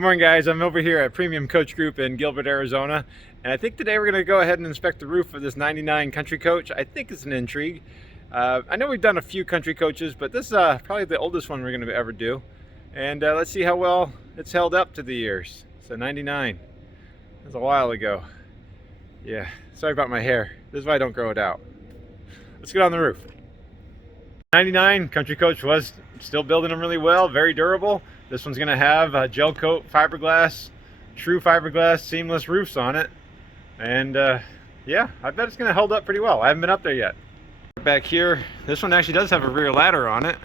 morning, guys. I'm over here at Premium Coach Group in Gilbert, Arizona, and I think today we're going to go ahead and inspect the roof of this 99 Country Coach. I think it's an Intrigue. I know we've done a few Country Coaches, but this is probably the oldest one we're going to ever do. And let's see how well it's held up to the years. So 99. That's a while ago. Yeah, sorry about my hair. This is why I don't grow it out. Let's get on the roof. 99 Country Coach was still building them really well, very durable. This one's going to have a gel coat fiberglass, true fiberglass seamless roofs on it. And yeah, I bet it's going to hold up pretty well. I haven't been up there yet. Back here, this one actually does have a rear ladder on it.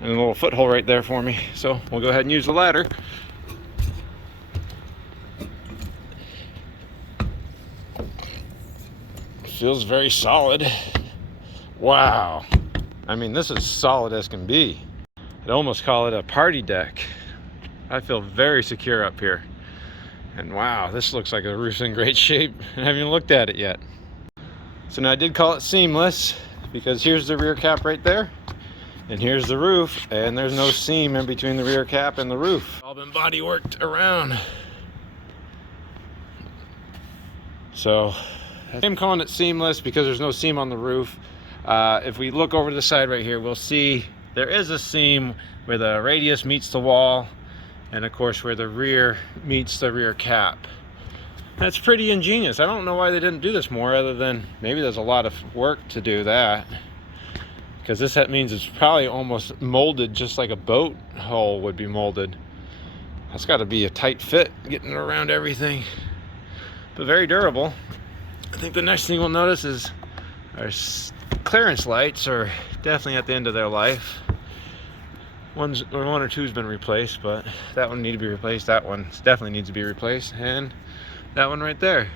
And a little foothold right there for me. So we'll go ahead and use the ladder. Feels very solid. Wow. I mean, this is solid as can be. I'd almost call it a party deck. I feel very secure up here. And wow, this looks like the roof's in great shape. I haven't even looked at it yet. So now I did call it seamless because here's the rear cap right there. And here's the roof, and there's no seam in between the rear cap and the roof. All been body worked around. So I'm calling it seamless because there's no seam on the roof. If we look over to the side right here, we'll see there is a seam where the radius meets the wall, and of course where the rear meets the rear cap. That's pretty ingenious. I don't know why they didn't do this more, other than maybe there's a lot of work to do that. Because that means it's probably almost molded just like a boat hull would be molded. That's got to be a tight fit getting around everything. But very durable. I think the next thing we'll notice is our clearance lights are definitely at the end of their life. One or two's been replaced, but that one needs to be replaced. That one definitely needs to be replaced, and that one right there.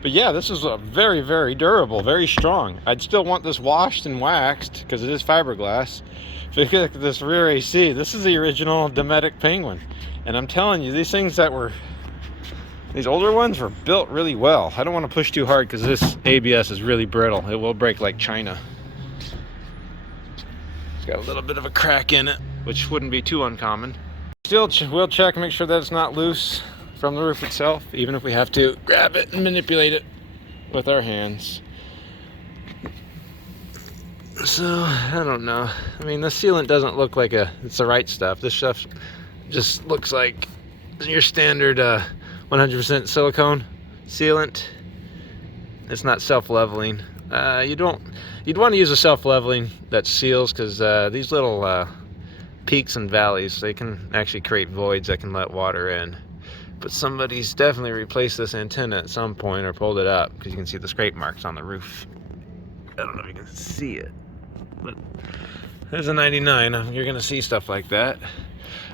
But yeah, this is a very, very durable, very strong. I'd still want this washed and waxed because it is fiberglass. If you look at this rear AC, this is the original Dometic Penguin. And I'm telling you, these older ones were built really well. I don't want to push too hard because this ABS is really brittle. It will break like China. It's got a little bit of a crack in it, which wouldn't be too uncommon. Still, we'll check and make sure that it's not loose from the roof itself, even if we have to grab it and manipulate it with our hands. So, I don't know. I mean, the sealant doesn't look like it's the right stuff. This stuff just looks like your standard 100% silicone sealant. It's not self-leveling. You'd want to use a self-leveling that seals, because these little peaks and valleys, they can actually create voids that can let water in. But somebody's definitely replaced this antenna at some point or pulled it up, because you can see the scrape marks on the roof. I don't know if you can see it, but there's a 99. You're going to see stuff like that.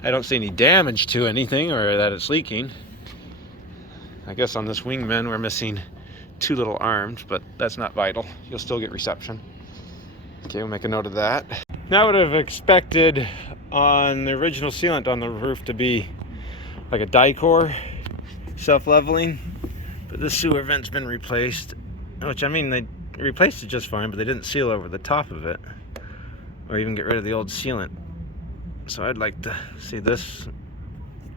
I don't see any damage to anything or that it's leaking. I guess on this wingman we're missing two little arms, but that's not vital. You'll still get reception. Okay, we'll make a note of that. Now I would have expected on the original sealant on the roof to be like a Dicor self-leveling, but this sewer vent's been replaced, which, I mean, they replaced it just fine, but they didn't seal over the top of it or even get rid of the old sealant. So I'd like to see this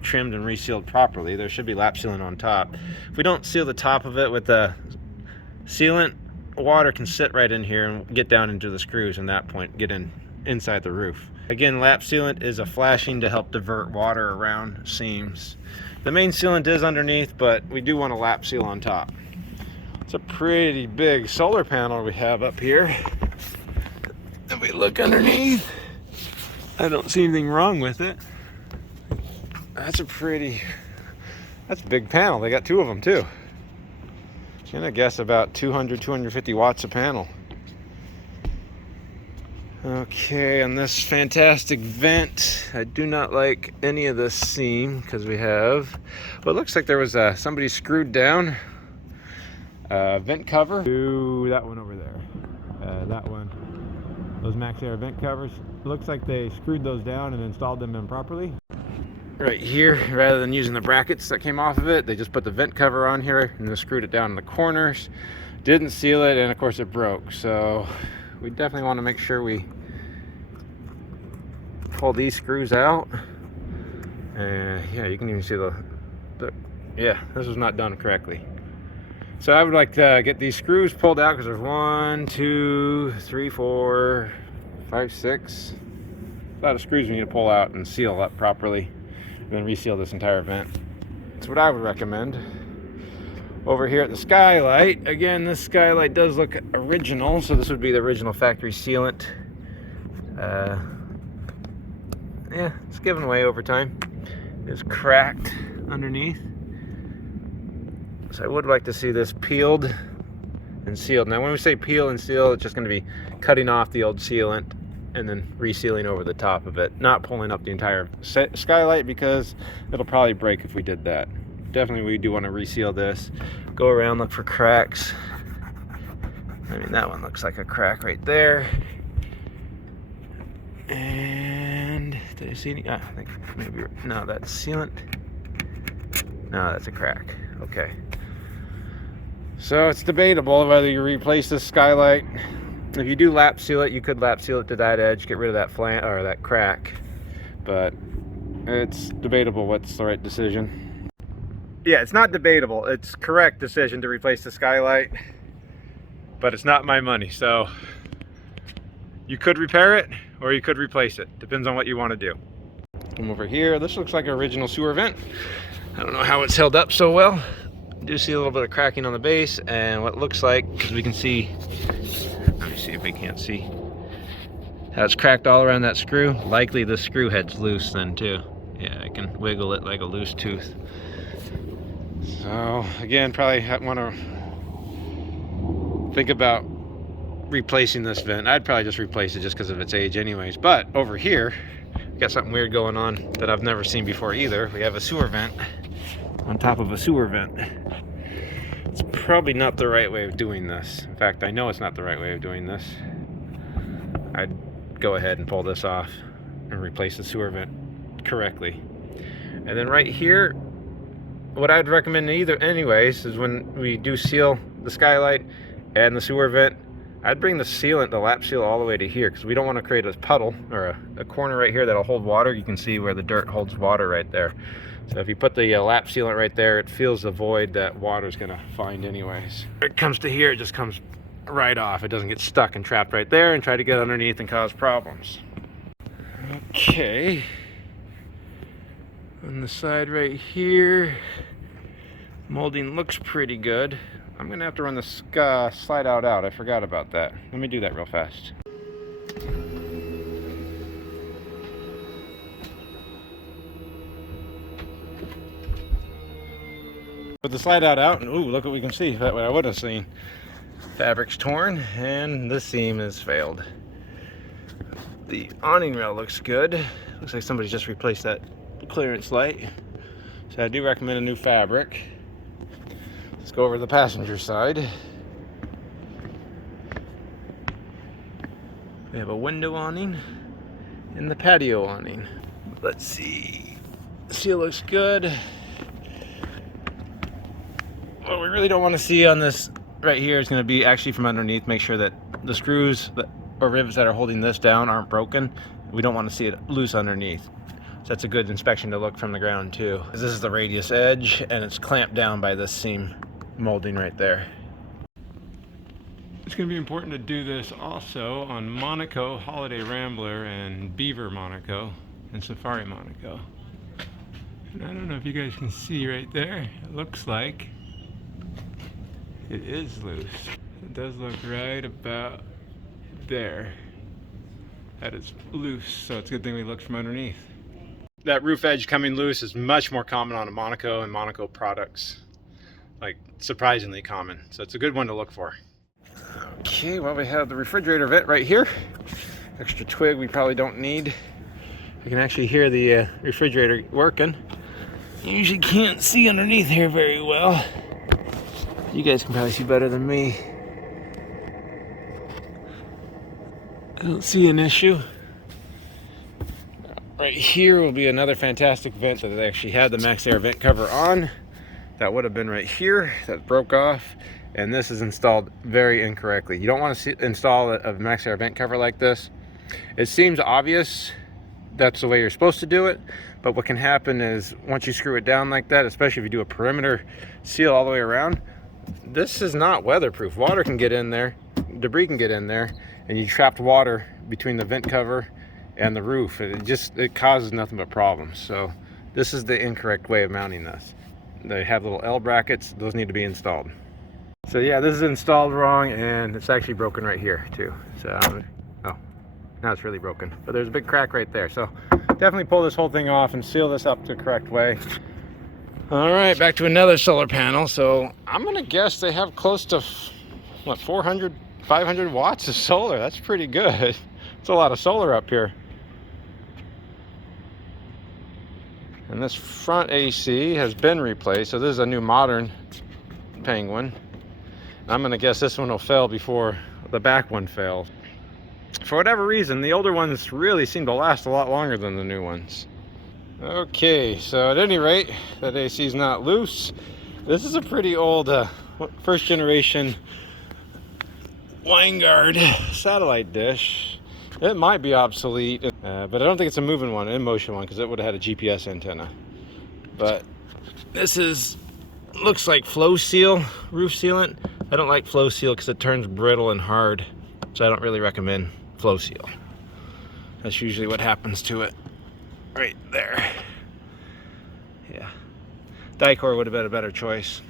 trimmed and resealed properly. There should be lap sealant on top. If we don't seal the top of it with the sealant, water can sit right in here and get down into the screws, and at that point get inside the roof. Again, lap sealant is a flashing to help divert water around seams. The main sealant is underneath, but we do want a lap seal on top. It's a pretty big solar panel we have up here. If we look underneath, I don't see anything wrong with it. That's a big panel. They got two of them too. I'm gonna guess about 250 watts a panel. Okay, on this fantastic vent, I do not like any of this seam, because we have what looks like there was somebody screwed down vent cover to that one over there. That one, those Max Air vent covers. Looks like they screwed those down and installed them improperly. Right here, rather than using the brackets that came off of it, they just put the vent cover on here and then screwed it down in the corners. Didn't seal it, and of course it broke. So we definitely want to make sure we pull these screws out Yeah, you can even see yeah, this was not done correctly. So I would like to get these screws pulled out because there's 1, 2, 3, 4, 5, 6. A lot of screws we need to pull out and seal up properly, and then reseal this entire vent. That's what I would recommend. Over here at the Skylight, again, this Skylight does look original, so this would be the original factory sealant. Yeah, it's given way over time. It's cracked underneath. So I would like to see this peeled and sealed. Now when we say peel and seal, it's just going to be cutting off the old sealant and then resealing over the top of it, not pulling up the entire Skylight, because it'll probably break if we did that. Definitely we do want to reseal this. Go around, look for cracks. I mean, that one looks like a crack right there. And did I see any? I think maybe, no, that's sealant. No, that's a crack. Okay. So it's debatable whether you replace this Skylight. If you do lap seal it, you could lap seal it to that edge, get rid of that flat or that crack. But it's debatable what's the right decision. Yeah, it's not debatable. It's correct decision to replace the Skylight, but it's not my money. So you could repair it or you could replace it. Depends on what you want to do. Come over here. This looks like an original sewer vent. I don't know how it's held up so well. You do see a little bit of cracking on the base, and what looks like, because we can see, let me see if we can't see, how it's cracked all around that screw. Likely the screw head's loose then too. Yeah, I can wiggle it like a loose tooth. So again, probably want to think about replacing this vent. I'd probably just replace it just because of its age anyways. But over here, we got something weird going on that I've never seen before either. We have a sewer vent on top of a sewer vent. It's probably not the right way of doing this. In fact, I know it's not the right way of doing this. I'd go ahead and pull this off and replace the sewer vent correctly. And then right here, what I'd recommend either anyways is when we do seal the Skylight and the sewer vent, I'd bring the sealant, the lap seal, all the way to here, because we don't want to create a puddle or a corner right here that'll hold water. You can see where the dirt holds water right there. So if you put the lap sealant right there, it fills the void that water's going to find anyways. When it comes to here, it just comes right off. It doesn't get stuck and trapped right there and try to get underneath and cause problems. Okay. On the side right here, molding looks pretty good. I'm going to have to run the Slideout out. I forgot about that. Let me do that real fast. Put the Slideout out, and ooh, look what we can see. That's what I would have seen. Fabric's torn, and the seam has failed. The awning rail looks good. Looks like somebody just replaced that clearance light. So I do recommend a new fabric. Let's go over to the passenger side. We have a window awning and the patio awning. Let's see. The seal looks good. What we really don't want to see on this right here is going to be actually from underneath. Make sure that the screws or rivets that are holding this down aren't broken. We don't want to see it loose underneath. So that's a good inspection to look from the ground too. This is the radius edge and it's clamped down by this seam molding right there. It's going to be important to do this also on Monaco, Holiday Rambler, and Beaver Monaco, and Safari Monaco. And I don't know if you guys can see right there. It looks like it is loose. It does look right about there. That is loose, so it's a good thing we looked from underneath. That roof edge coming loose is much more common on a Monaco and Monaco products. Like, surprisingly common. So it's a good one to look for. Okay, well, we have the refrigerator vent right here. Extra twig we probably don't need. I can actually hear the refrigerator working. You usually can't see underneath here very well. You guys can probably see better than me. I don't see an issue. Right here will be another fantastic vent that actually had the MaxxAir vent cover on. That would have been right here. That broke off. And this is installed very incorrectly. You don't want to install a MaxxAir vent cover like this. It seems obvious, that's the way you're supposed to do it. But what can happen is once you screw it down like that, especially if you do a perimeter seal all the way around, this is not weatherproof. Water can get in there, debris can get in there, and you trapped water between the vent cover and the roof. It causes nothing but problems. So this is the incorrect way of mounting this. They have little L brackets, those need to be installed. So yeah, this is installed wrong, and it's actually broken right here too. So, oh, now it's really broken. But there's a big crack right there. So definitely pull this whole thing off and seal this up the correct way. All right, back to another solar panel. So I'm gonna guess they have close to, what, 400, 500 watts of solar. That's pretty good. It's a lot of solar up here. And this front AC has been replaced, so this is a new modern Penguin. And I'm gonna guess this one will fail before the back one fails. For whatever reason, the older ones really seem to last a lot longer than the new ones. Okay, so at any rate, that AC is not loose. This is a pretty old first generation Winegard satellite dish. It might be obsolete, but I don't think it's a moving one, in motion one, because it would have had a GPS antenna. But this looks like flow seal, roof sealant. I don't like flow seal because it turns brittle and hard, so I don't really recommend flow seal. That's usually what happens to it. Right there. Yeah. Dicor would have been a better choice.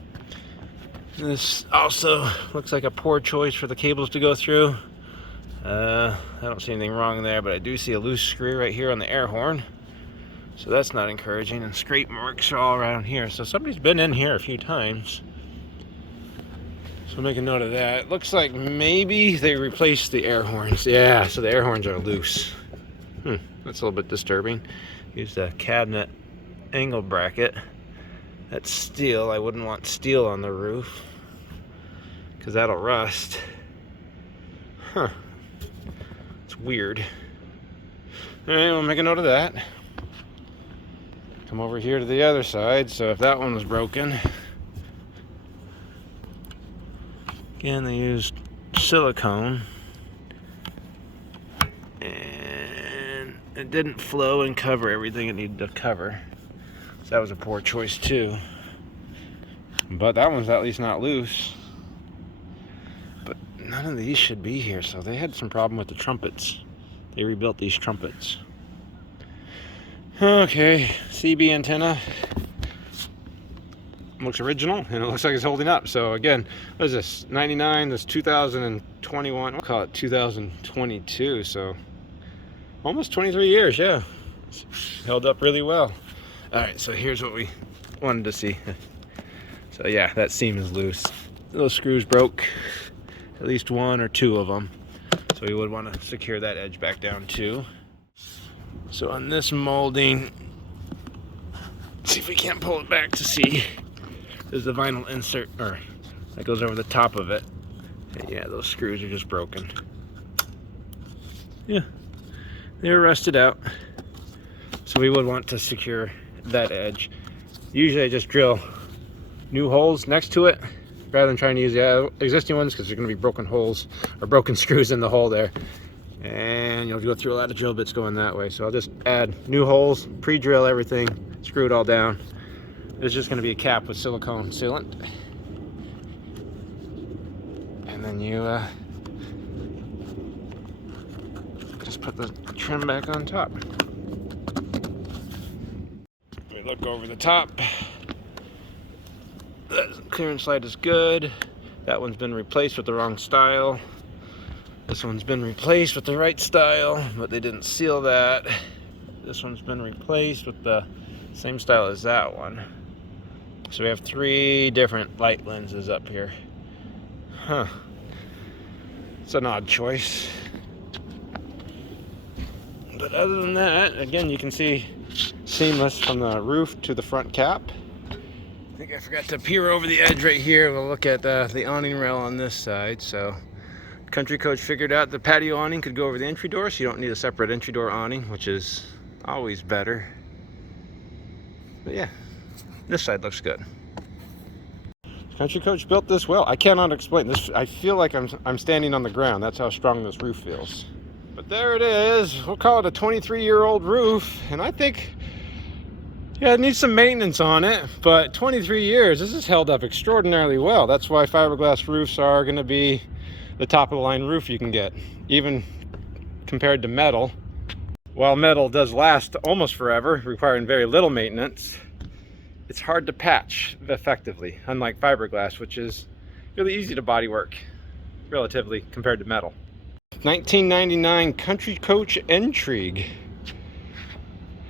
This also looks like a poor choice for the cables to go through. I don't see anything wrong there, but I do see a loose screw right here on the air horn. So that's not encouraging, and scrape marks are all around here. So somebody's been in here a few times. So make a note of that. It looks like maybe they replaced the air horns. Yeah, so the air horns are loose. That's a little bit disturbing. Use the cabinet angle bracket. That's steel. I wouldn't want steel on the roof because that'll rust. Huh. It's weird. Alright, we'll make a note of that. Come over here to the other side. So if that one was broken, again, they used silicone. And it didn't flow and cover everything it needed to cover. So that was a poor choice too. But that one's at least not loose. But none of these should be here, so they had some problem with the trumpets. They rebuilt these trumpets. Okay, CB antenna. Looks original, and it looks like it's holding up. So again, what is this? 99, this 2021, we'll call it 2022, so almost 23 years, yeah. It's held up really well. All right, so here's what we wanted to see. So yeah, that seam is loose. Those screws broke, at least one or two of them. So we would want to secure that edge back down too. So on this molding, let's see if we can't pull it back to see. There's the vinyl insert, or that goes over the top of it. And yeah, those screws are just broken. Yeah, they're rusted out. So we would want to secure that edge. Usually I just drill new holes next to it rather than trying to use the existing ones, because there's going to be broken holes or broken screws in the hole there, and you'll go through a lot of drill bits going that way. So I'll just add new holes, pre-drill everything, screw it all down. There's just going to be a cap with silicone sealant, and then you just put the trim back on top. We look over the top. The clearance light is good. That one's been replaced with the wrong style. This one's been replaced with the right style, but they didn't seal that. This one's been replaced with the same style as that one. So we have 3 different light lenses up here. Huh. It's an odd choice. But other than that, again, you can see seamless from the roof to the front cap. I think I forgot to peer over the edge right here. We'll look at the awning rail on this side. So Country Coach figured out the patio awning could go over the entry door, so you don't need a separate entry door awning, which is always better. But yeah, this side looks good. Country Coach built this well. I cannot explain this. I feel like I'm standing on the ground. That's how strong this roof feels. But there it is. We'll call it a 23-year-old roof, and I think, yeah, it needs some maintenance on it, but 23 years, this has held up extraordinarily well. That's why fiberglass roofs are going to be the top of the line roof you can get, even compared to metal. While metal does last almost forever, requiring very little maintenance, it's hard to patch effectively, unlike fiberglass, which is really easy to bodywork, relatively, compared to metal. 1999 Country Coach Intrigue.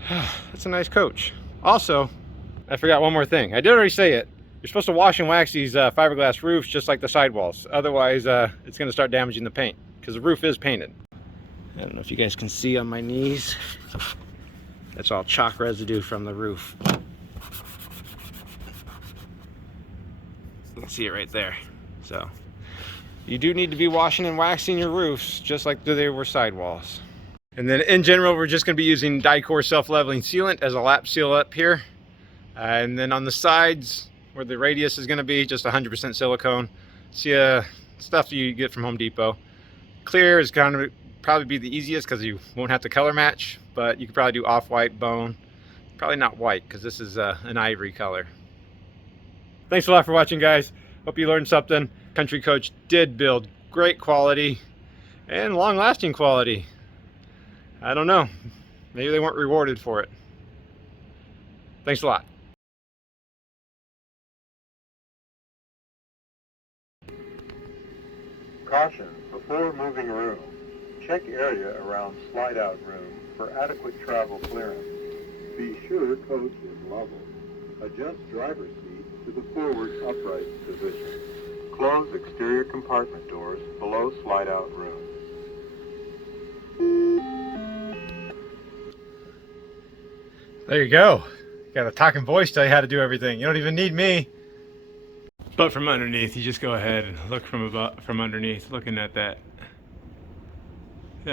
That's a nice coach. Also, I forgot one more thing. I did already say it. You're supposed to wash and wax these fiberglass roofs just like the sidewalls. Otherwise, it's going to start damaging the paint, because the roof is painted. I don't know if you guys can see on my knees. That's all chalk residue from the roof. You can see it right there. So you do need to be washing and waxing your roofs just like they were sidewalls. And then in general, we're just going to be using Dicor self-leveling sealant as a lap seal up here. And then on the sides where the radius is going to be, just 100% silicone. See stuff you get from Home Depot. Clear is going to probably be the easiest because you won't have to color match, but you could probably do off-white, bone. Probably not white because this is an ivory color. Thanks a lot for watching, guys. Hope you learned something. Country Coach did build great quality and long-lasting quality. I don't know. Maybe they weren't rewarded for it. Thanks a lot. Caution, before moving room, check area around slide-out room for adequate travel clearance. Be sure coach is level. Adjust driver's seat to the forward upright position. Close exterior compartment doors below slide-out room. There you go. Got a talking voice tell you how to do everything. You don't even need me. But from underneath, you just go ahead and look from underneath, looking at that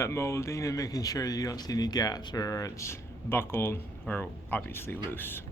molding and making sure you don't see any gaps or it's buckled or obviously loose.